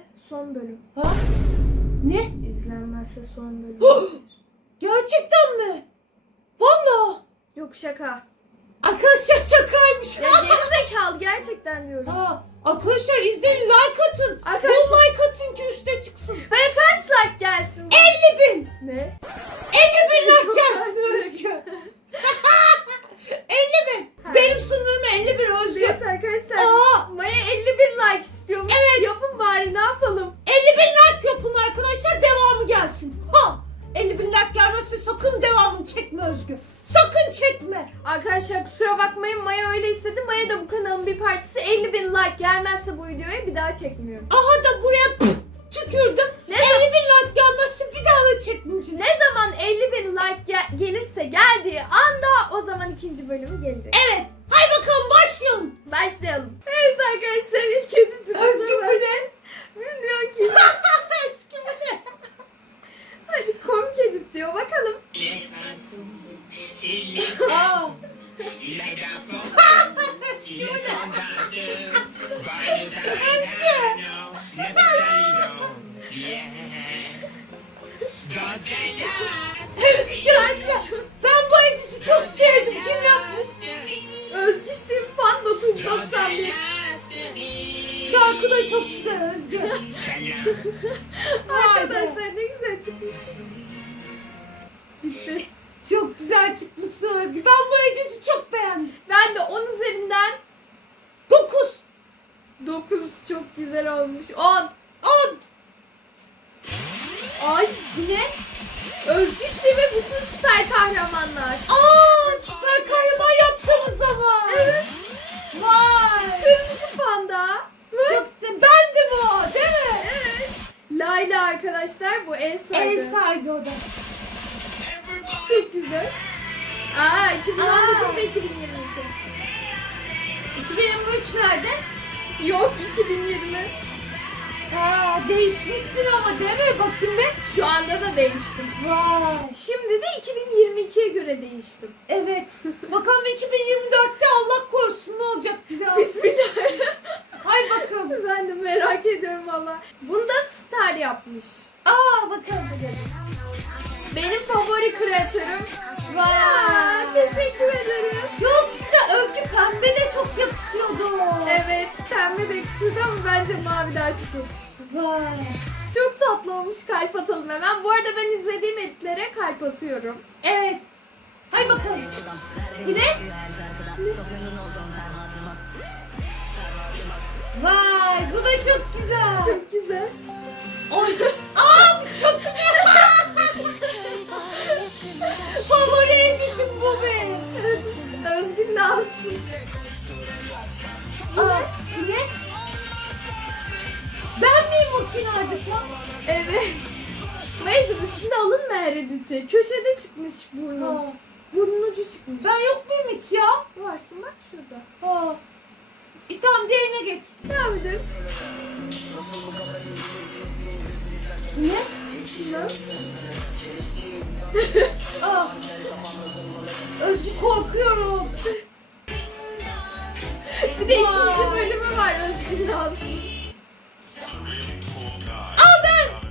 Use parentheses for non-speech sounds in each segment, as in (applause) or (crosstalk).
İzlenmezse son bölüm. Ha? Ne? İzlenmezse son bölüm. (gasps) Gerçekten mi? Valla. Yok şaka. Arkadaşlar şakaymış. Ya geri zekalı gerçekten diyorum. Ha, arkadaşlar izleyin like atın. Arkadaşlar- Bol like atın ki üste çıksın. Ve kaç like gelsin? 50 bin. Ne? 50 bin like (laughs) gelsin (laughs) (laughs) artık. Özgü. 50 bin. Ha. Benim sınırım 50 bin Özgü. Neyse arkadaşlar. Aa, Maya 50 bin like istiyormuş. Evet. Yapın bari ne yapalım? 50 bin like yapın arkadaşlar devamı gelsin. Ha! 50 bin like gelmezse sakın devamını çekme Özgü. Sakın çekme. Arkadaşlar kusura bakmayın Maya öyle istedi. Maya da bu kanalın bir partisi 50 bin like gelmezse bu videoya bir daha çekmiyorum. Aha da buraya pf, tükürdüm. Ne 50 bin like gelmezse da çekmeyeceğiz. Ne zaman 50 bin like gel- gelirse geldiği anda o zaman ikinci bölümü gelecek. Evet. Hay bakalım başlayalım. Başlayalım. Evet arkadaşlar ilk editimize Özgü bu baş- ne? Bilmiyorum ki. (laughs) Eski bu ne? Hadi komik edit diyor bakalım. Aa, (laughs) (laughs) Şarkı ben bu editi çok sevdim. Kim yapmış? Özgü Simfan 991. Şarkı da çok güzel Özgü. Arkadaşlar ne güzel çıkmış. Bitti. Çok güzel çıkmışsın Özgü. Ben bu editi çok beğendim. Ben de 10 üzerinden 9. 9 çok güzel olmuş. 10. 10. Ay Bu ne? Özgü ve bütün süper kahramanlar. Aa süper kahraman yaptığımız zaman. Evet. Vay. Kırmızı panda. Çok ben de bu değil mi? Evet. Layla arkadaşlar bu el sahibi. El sahibi o da. Çok güzel. Aa 2019 Aa. ve 2022. 2023 nerede? Yok 2020. Aa değişmişsin ama değil mi? Bakayım bir. Şu anda da değiştim. Vay. Şimdi de 2022'ye göre değiştim. Evet. Bakalım 2024'te Allah korusun ne olacak bize. Bismillah. Hay bakalım. ben de merak ediyorum valla. Bunda star yapmış. Aa bakalım. Benim favori kreatörüm. Vay. teşekkür ederim. Çok güzel. Özgü pembe de çok yakışıyordu. Evet pembe de yakışıyordu ama bence mavi daha çok yakıştı. Vay. Çok tatlı olmuş kalp atalım hemen. Bu arada ben izlediğim editlere kalp atıyorum. Evet. Hay bakalım. Bir de Vay bu da çok güzel. Çok güzel. Oy. Aa çok güzel. Favori editim bu benim. Özgün Naz. Aa, ne? Ben miyim o kenarda? Evet. Mecbur üstüne alınma her editi. Köşede çıkmış burnu. Aa, Burnun ucu çıkmış. ben yok muyum hiç ya? Varsın bak şurada. Aa. E, tamam diğerine geç. Ne yapacağız? Ne? Aa. (laughs) Özgü korkuyorum. Bir de ikinci bölümü var Özgün Naz.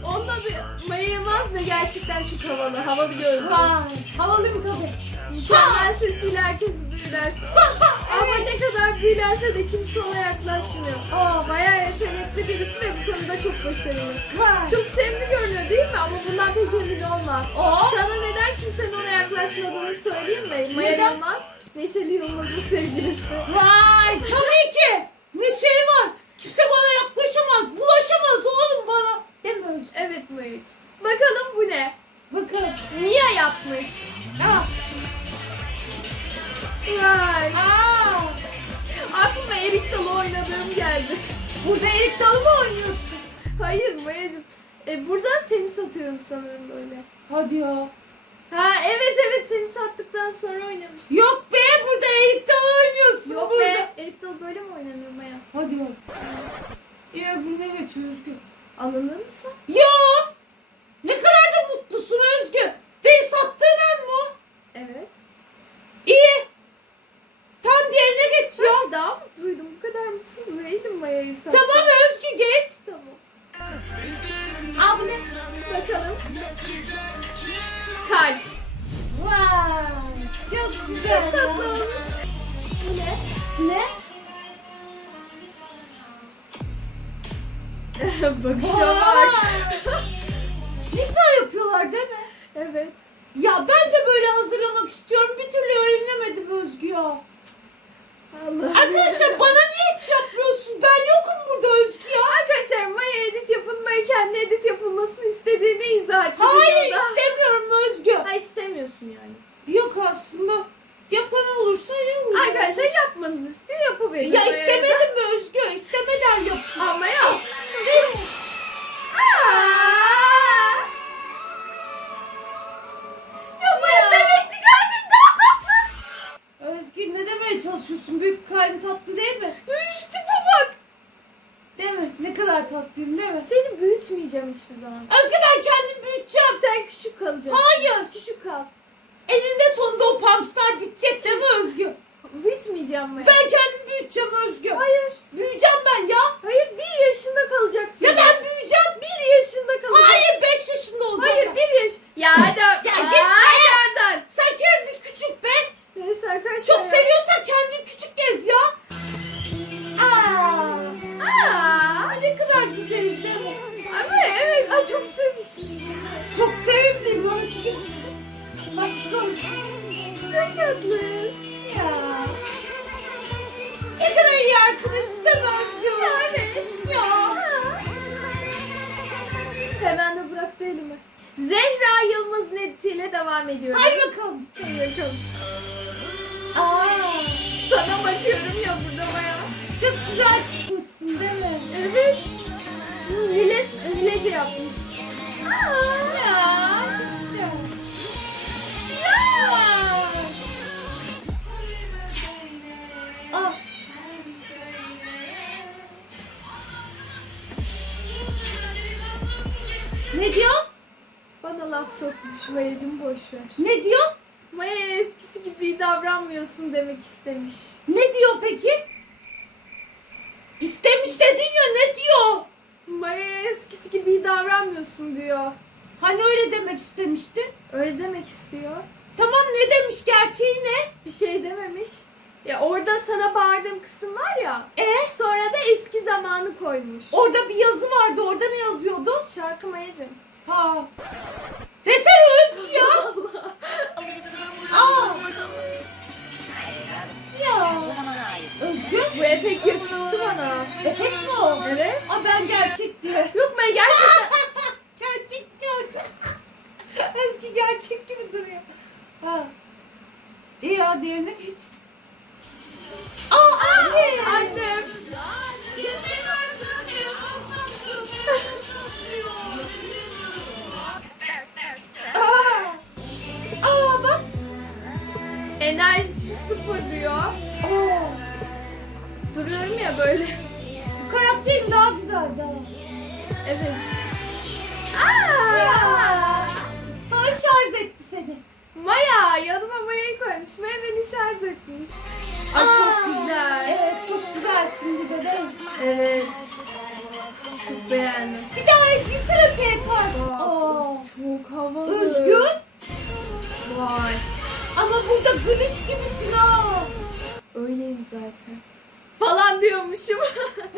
Ben. Onun adı Maya Yılmaz ve gerçekten çok havalı. Havalı gözlü. Vay. Havalı mı tabii? Mükemmel sesiyle herkesi büyüler. (laughs) Ama ne kadar büyülerse de kimse ona yaklaşmıyor. Aa. Bayağı yetenekli birisi ve bu konuda çok başarılı. Vay. Çok sevimli görünüyor değil mi? Ama bundan pek emin olma. Aa. Sana neden kimsenin ona yaklaşmadığını söyleyeyim mi? Maya Neden? Yılmaz, Neşeli Yılmaz'ın sevgilisi. Vay tabii ki. Mıç. Evet Mıç. Bakalım bu ne? Bakalım. Niye yapmış? Aa. Vay. Aa. Aklıma Erik Dalı oynadığım geldi. Burada Erik Dalı mı oynuyorsun? Hayır Maya'cığım. E, buradan seni satıyorum sanırım böyle. Hadi ya. Ha evet evet seni sattıktan sonra oynamış. Yok be burada Erik Dalı oynuyorsun Yok burada. Be Erik Dalı böyle mi oynanıyor Maya? Hadi ya. Ya bunu ne geçiyoruz ki? Alınır mısın? Ya! Ne kadar da mutlusun Özgü. Beni sattığın an mı? Evet. İyi. Tam diğerine geç ya. Ben daha mutluydum. Bu kadar mutsuz değildim Maya'yı sattım. Tamam istemiyorsun yani. Yok aslında. Yapan olursa iyi olur. Arkadaşlar yapmanızı istiyor yapıverin. Ya Maya'ya Ne diyor? Bana laf sokmuş Maya'cım boş ver. Ne diyor? Maya eskisi gibi davranmıyorsun demek istemiş. Ne diyor peki? İstemiş dedin ya ne diyor? Maya eskisi gibi davranmıyorsun diyor. Hani öyle demek istemişti? Öyle demek istiyor. Tamam ne demiş gerçeği ne? Bir şey dememiş. Ya orada sana bağırdığım kısım var ya. E Sonra da eski zamanı koymuş. orada bir yazı vardı orada ne yazıyordu? Şarkı Maya'cım. Ha. Desene Özgü ya. (laughs) Aa. Ya. Özgü? Bu efekt yakıştı bana. Efekt mi o? Evet. Aa ben gerçek diye. Yok Maya gerçekten. (laughs) gerçek diyor. Özgü gerçek gibi duruyor. Ha. İyi ya diğerine geç. Annem. Aa. Aa bak. Enerjisi sıfır diyor. Aa. Duruyorum ya böyle. Bu karakterin daha güzeldi ama. Evet. Ya. Aa! Sana şarj etti seni. Maya yanıma Maya'yı koymuş. Maya beni şarj etmiş. Ay çok güzel. Evet çok güzelsin bir de mi? Evet. Çok beğendim. Bir daha gitsene Aa. Çok havalı. Özgün. Vay. Ama burada glitch gibisin ha. Öyleyim zaten. Falan diyormuşum. (laughs)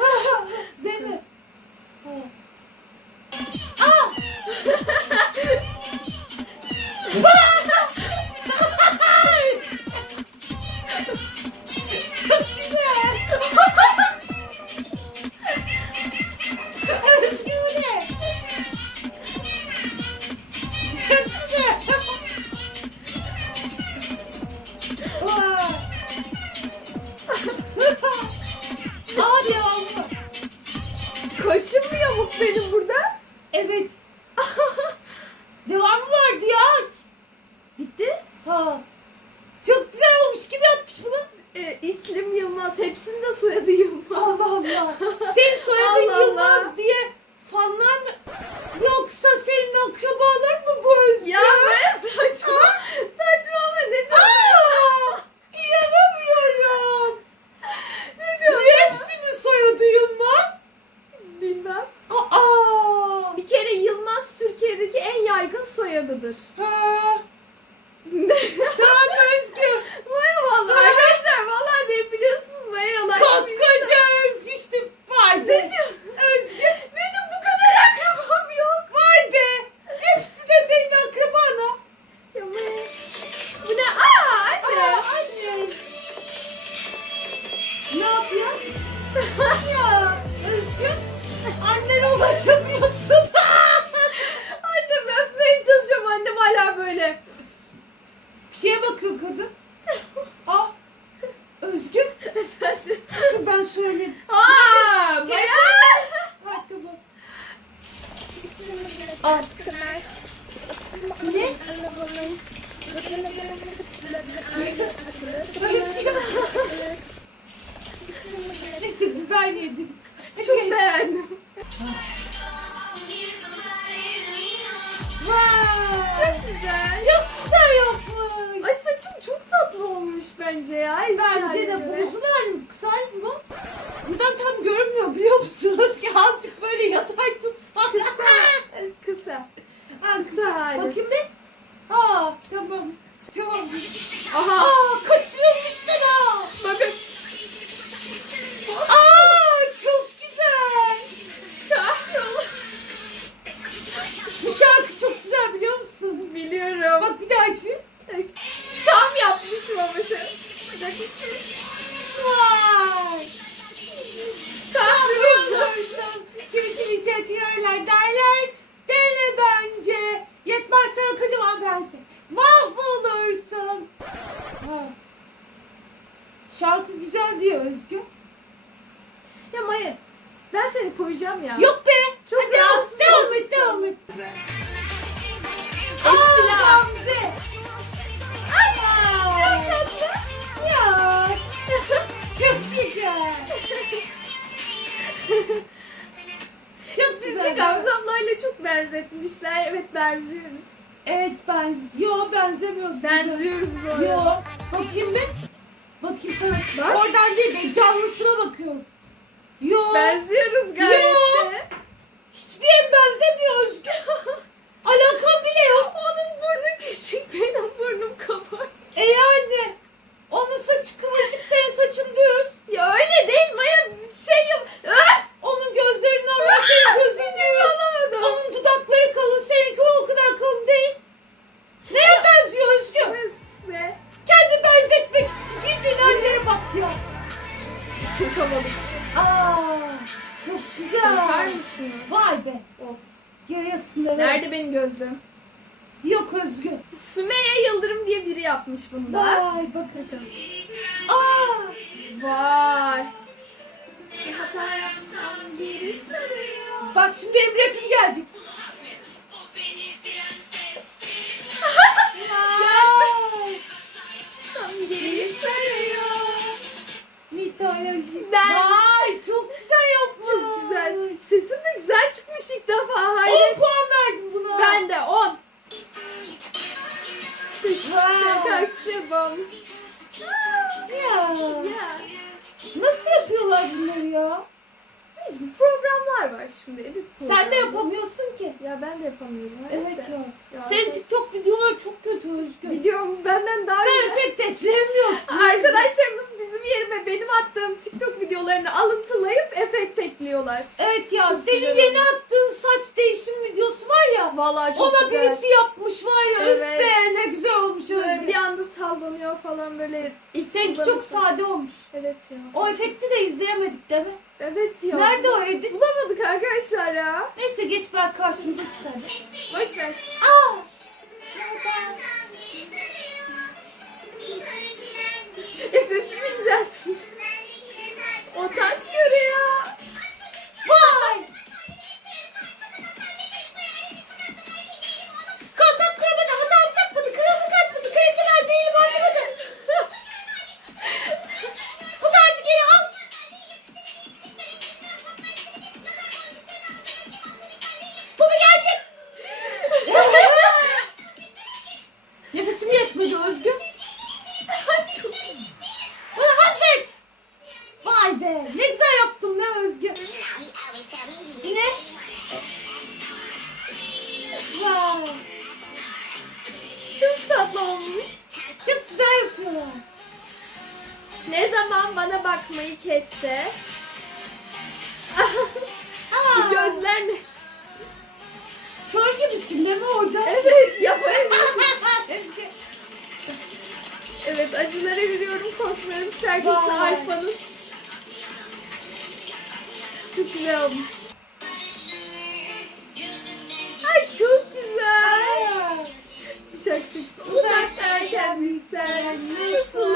Aha. Benzetmişler. Evet benziyoruz. Evet ben. Yo benzemiyorsun. Benziyoruz bu arada. Yo. Bakayım bir. Bakayım sana. Bak. Oradan değil de canlısına bakıyorum. Yo. Benziyoruz gayet Yo. de. Hiçbir yerim benzemiyor. (laughs) Alakam bile yok. Onun burnu küçük, benim burnum kabar. E yani. Onun saçı kıvırcık senin saçın düz. Ya öyle değil Maya şey yap. Öf! Onun gözleri normal senin gözün düz. olamadım. Onun dudakları kalın seninki o kadar kalın değil. Neye benziyor Özgür? Öf be. Kendi benzetmek için girdiğin hallere bak ya. Çok havalı. Aa, çok Bakar güzel. mısınız? Vay be. Of. Görüyorsun değil mi? Nerede benim gözlüğüm? Yok Özgür. Sümeyye Yıldırım diye biri yapmış bunu da. Vay bakın. Aa, Vay. Bir hata yapsam geri sarıyor. bak şimdi benim rapim gelecek. (laughs) Vay. Tam geri sarıyor. Mitoloji. Ben- Vay çok güzel yapmış. Çok güzel. Sesin de güzel çıkmış ilk defa. 10 Hayret. puan verdim buna. Ben de 10. Wow. Taksi bom. Ya. Ya. Nasıl yapıyorlar bunları ya? Mecbur programlar var şimdi. Edit Sen de yapamıyorsun ki. Ya ben de yapamıyorum. Evet de. ya. Ya Senin arkadaş- TikTok videoları çok kötü Özgür. Biliyorum benden daha Sen güzel. efekt ekleyemiyorsun. Arkadaşlarımız bizim yerime benim attığım TikTok videolarını alıntılayıp efekt ekliyorlar. Evet ya Çok senin güzel yeni attığın saç değişim videosu var ya. Vallahi çok ona güzel. birisi yapmış var ya. Evet. be ne güzel olmuş Böyle bir anda sallanıyor falan böyle. ilk Seninki çok kullanıcı- sade olmuş. Evet ya. O efekti de izleyemedik değil mi? Evet ya. Nerede o edit? Bulamadık arkadaşlar ya. Neyse geç ben karşımıza çıkar. Boş ver. Aa! E sesimi incelttim. O taş görüyor. Vay! Çok güzel olmuş. Ay çok güzel. Bir şarkı çok Uzaktayken bir sen? nasıl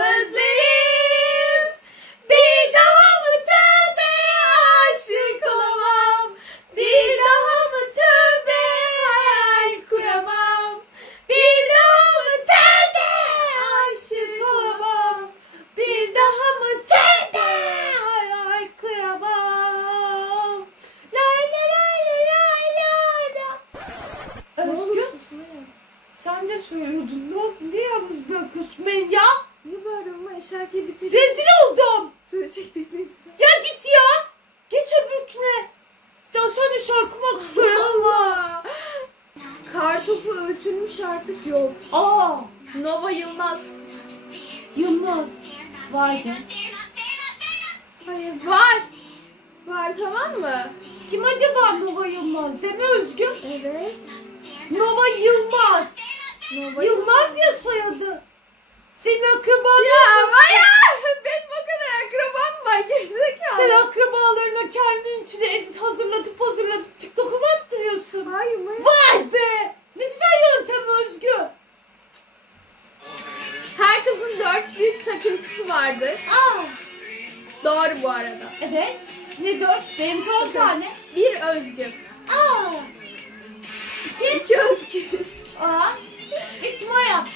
topu öğütülmüş artık yok. Aa, Nova Yılmaz. Yılmaz. Vay be. Hayır var. Var tamam mı? Kim acaba Nova Yılmaz? Deme Özgür. Evet. Nova Yılmaz. Nova Yılmaz ya soyadı. Senin akraban Ya? Maya! Benim o kadar akrabam var gerizekalı. Sen akrabalarına kendin için edit hazırlatıp hazırlatıp TikTok'a mı attırıyorsun? Hayır. Vay be! Ne güzel yöntem Özgür. Herkesin dört büyük takıntısı vardır. Aa, Doğru bu arada. evet. Ne dört? Benim de on tane. Bir özgür. Aa. İki. İki özgür. Aa. Üç Maya.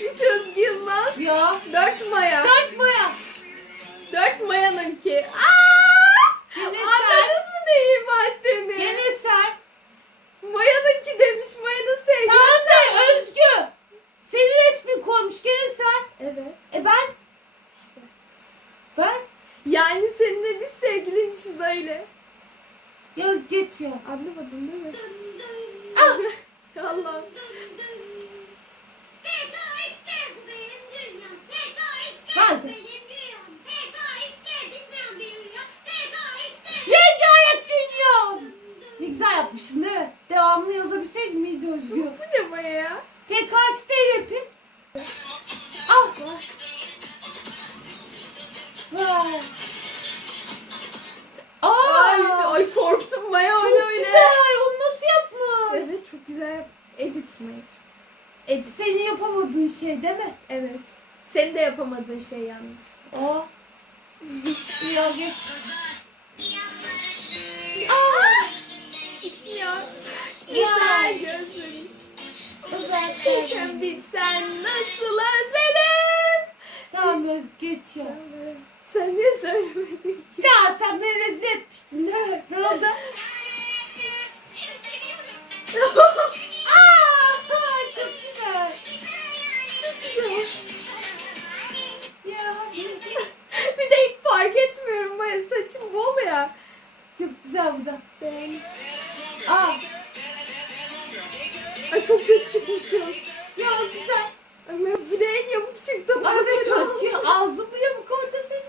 Üç özgür Yılmaz. Ya. Dört Maya. Dört Maya. Dört Maya'nınki. Gene sen. Anladın mı neyi maddeni? Gene sen. Maya'nınki demiş Maya'nın sevgilisi. Tamam da Özgü. Senin resmin koymuş gene sen. Evet E ben? işte. Ben? Yani seninle biz sevgiliymişiz öyle. Ya geç ya. Anlamadın değil mi? Ah! (laughs) Allah. Hadi. Ne güzel yapmışım değil mi? Devamlı yazabilseydim miydi Özgü? Bu ne Maya ya? PKX'de yapayım. Al. Vay. Ay, Aa, ay korktum Maya çok öyle öyle. güzel. Onu nasıl yapmış? Evet çok güzel. Edit Maya. Edit. Senin yapamadığın şey değil mi? Evet. Senin de yapamadığın şey yalnız. Aa. (laughs) ya geç. Aa! Ya. Güzel gözün. Uzaktan bir sen nasıl özledim. Tamam Özgü geç ya. Sen niye söylemedin ki? Ya sen beni rezil etmiştin? Ne oldu? (laughs) Aa, çok güzel. Çok güzel. Ya bir de hiç fark etmiyorum Maya saçım bol ya. çok güzel bu da. Ben... çok kötü çıkmışım. ya güzel. Ama bir de en yamuk çıktım. Evet Özgü ağzın mı yamuk orada senin?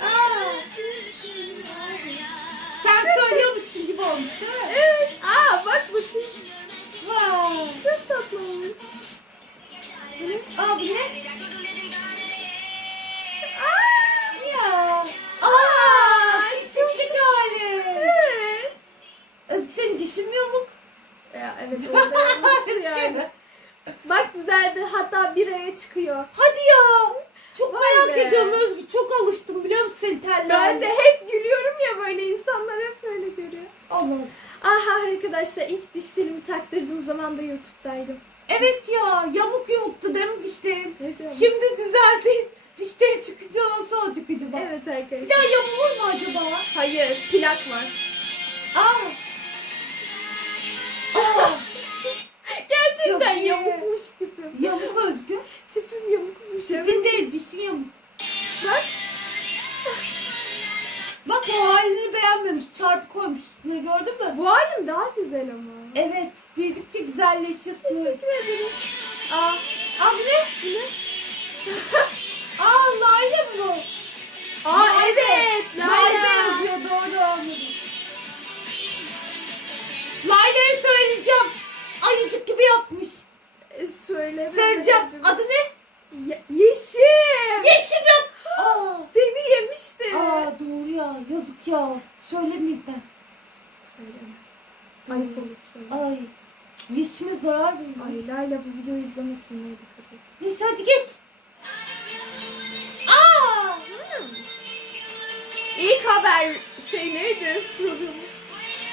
Aa, sen söylüyormuşsun gibi olmuş değil mi? Evet. Ya evet yalnız yani. Bak düzeldi hatta bir aya çıkıyor. Hadi ya. Çok Vay merak be. ediyorum Özgü. Çok alıştım biliyor musun senin tellerine? Ben de hep gülüyorum ya böyle insanlar hep böyle görüyor. Allah. Aha arkadaşlar ilk dişlerimi taktırdığım zaman da YouTube'daydım. Evet ya yamuk yamuktu değil mi dişlerin? Diyorum? Şimdi düzeldi. Dişleri çıkınca nasıl olacak acaba? Evet arkadaşlar. daha yamulur mu acaba? Hayır plak var. Aa. İyi. yamukmuş tipim. Yamuk Özgü. Tipim yamukmuş. Tipin değil dişin yamuk. Bak. Bak o halini beğenmemiş. Çarpı koymuş üstüne gördün mü? Bu halim daha güzel ama. Evet. Bildikçe güzelleşiyorsun. Teşekkür ederim. Aa. Abi ne? Ne? (laughs) Aa Layla mı bu? Aa Layla. evet. Layla Layla. yazıyor doğru anladım. Layla'ya söyleyeceğim. Ayıcık gibi yapmış. Söyle. Söyleyeceğim. Adı ne? Ye- yeşim. Yeşim yap. Aa. Seni yemişti. Aa doğru ya. Yazık ya. Söylemeyeyim ben. Söyleme. Ayıp olur söyle. Ay. Yeşime zarar veriyor. Ay Layla bu videoyu izlemesin dikkat et. Neyse hadi geç. Aa. İlk haber şey neydi programı?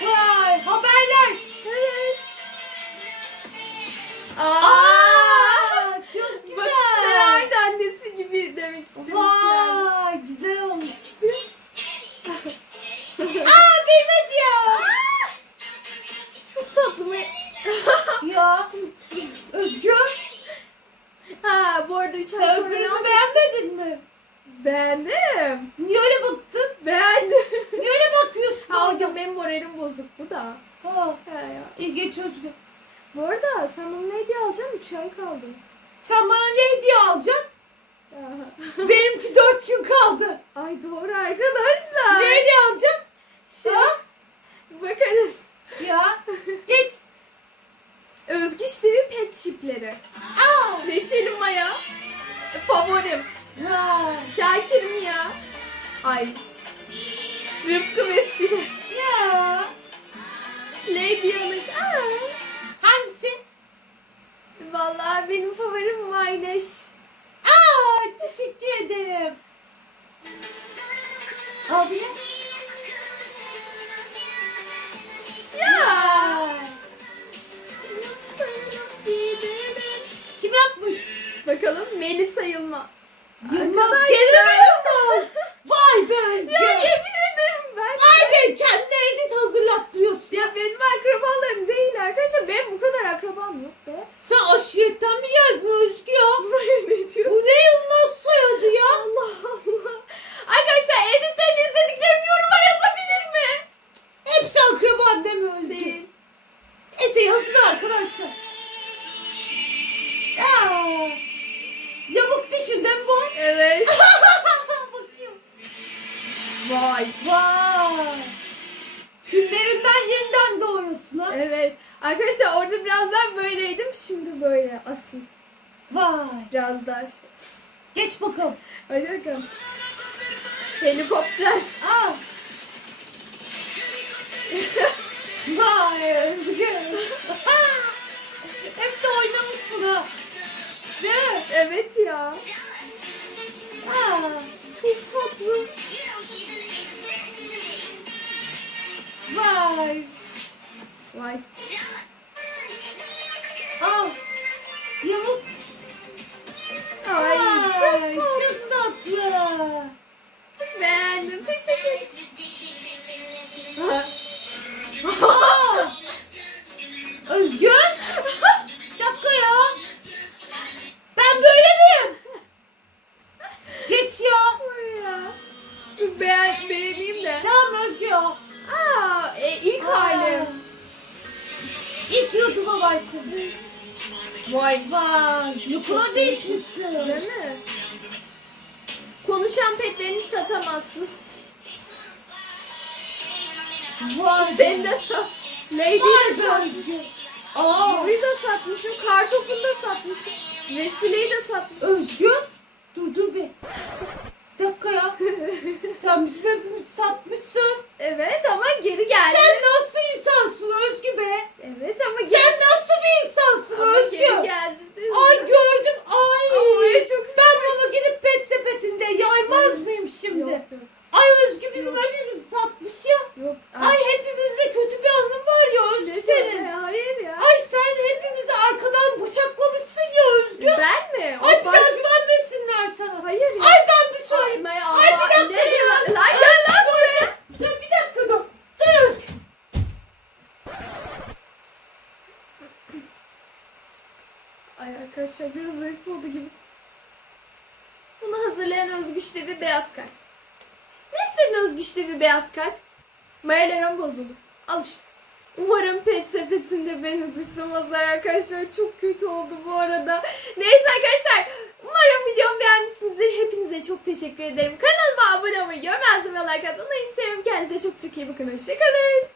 Vay haberler. Evet. Aa. Aa, çok güzel. Bakışları aynı annesi gibi demek istemiş yani. Vay güzel olmuş. (laughs) Aa Mehmet ya. Çok tatlı mı? (laughs) ya Özgür ha bu arada 3 ay sonra ne beğenmedin mi? Beğendim. Niye öyle baktın? Beğendim. Niye öyle bakıyorsun? ha o gün benim moralim bozuktu da. Ha, Ha ya. iyi geç Özgür. Bu arada sen bana ne hediye alacaksın? 3 ay kaldı. Sen bana ne hediye alacaksın? (laughs) Benimki dört gün kaldı. Ay doğru arkadaşlar. Ne hediye alacaksın? Şey, Ha? bakarız. Ya geç. Özgü TV pet chipleri. Aa. Neşeli Maya. Favorim. Vay. Şakir ya. Ay. Rıfkı Vesile. Ya. Lady Yanık. Aa. Hangisi? Vallahi benim favorim Mayneş. Aa teşekkür ederim. Abi. Ya. Kim yapmış? Bakalım Melisa Yılmaz. Yılmaz Arkadaşlar. Böyle asıl. Vay. Biraz daha şey. Geç bakalım. Hadi bakalım. Helikopter. Aa. Vay. Hep de oynamışsın ha. Değil mi? Evet ya. Aa. Çok tatlı. Vay. Vay. Aa. Yamuk. Ay Vay, çok çok tatlı. Çok beğendim. Teşekkür ederim. Aa. Özgür. Bir dakika ya. Ben böyle miyim? Geç ya. Beğen, beğeneyim de. Tamam Özgür. Aa, e, ilk halim. İlk YouTube'a başladı. Vay. Vay. Lookuna değişmişsin. Değil mi? Konuşan petlerini satamazsın. Vay. Sen de sat. Vay de be sat. Özgür. Aa. Boyu da satmışım. Kartopunu da satmışım. Vesileyi de satmışım. Özgür. Dur dur bir. Bir dakika ya. Sen bizim hepimizi satmışsın. Evet ama geri geldi. Sen nasıl insansın Özgü be? Evet ama geri, Sen nasıl bir insansın ama Özgü? geri geldi. Ay gördüm ay. Ay, çok ben bunu gidip pet sepetinde yaymaz mıyım şimdi? Yok yok. Ay Özgü bizim hepimizi satmış ya. Yok. Ay hepimizde kötü bir anın var ya Özgü Ne senin. diyorsun? Hayır ya. Ay sen hepimizi arkadan bıçaklamışsın ya Özgü. Ben mi? O Ay bir baş- daha güvenmesinler sana. Hayır ya. Ay ben bir söyleyeyim. Ay, Ay bir Allah, dakika nereye- dur. Lan Ay, gel lan dur, buraya. dur. Dur bir dakika dur. Dur Özgü. Ay arkadaşlar biraz zayıf oldu gibi. Bunu hazırlayan Özgüç'te bir beyaz kalp. Ne senin Özgüç'te bir beyaz kalp? Mayalerim bozuldu. Al işte. Umarım pet sepetinde beni dışlamazlar arkadaşlar. Çok kötü oldu bu arada. Neyse arkadaşlar. Umarım videomu beğenmişsinizdir. Hepinize çok teşekkür ederim. Kanalıma abone olmayı, görmezdim ve like atmayı. Seviyorum. Kendinize çok çok iyi bakın. Hoşçakalın.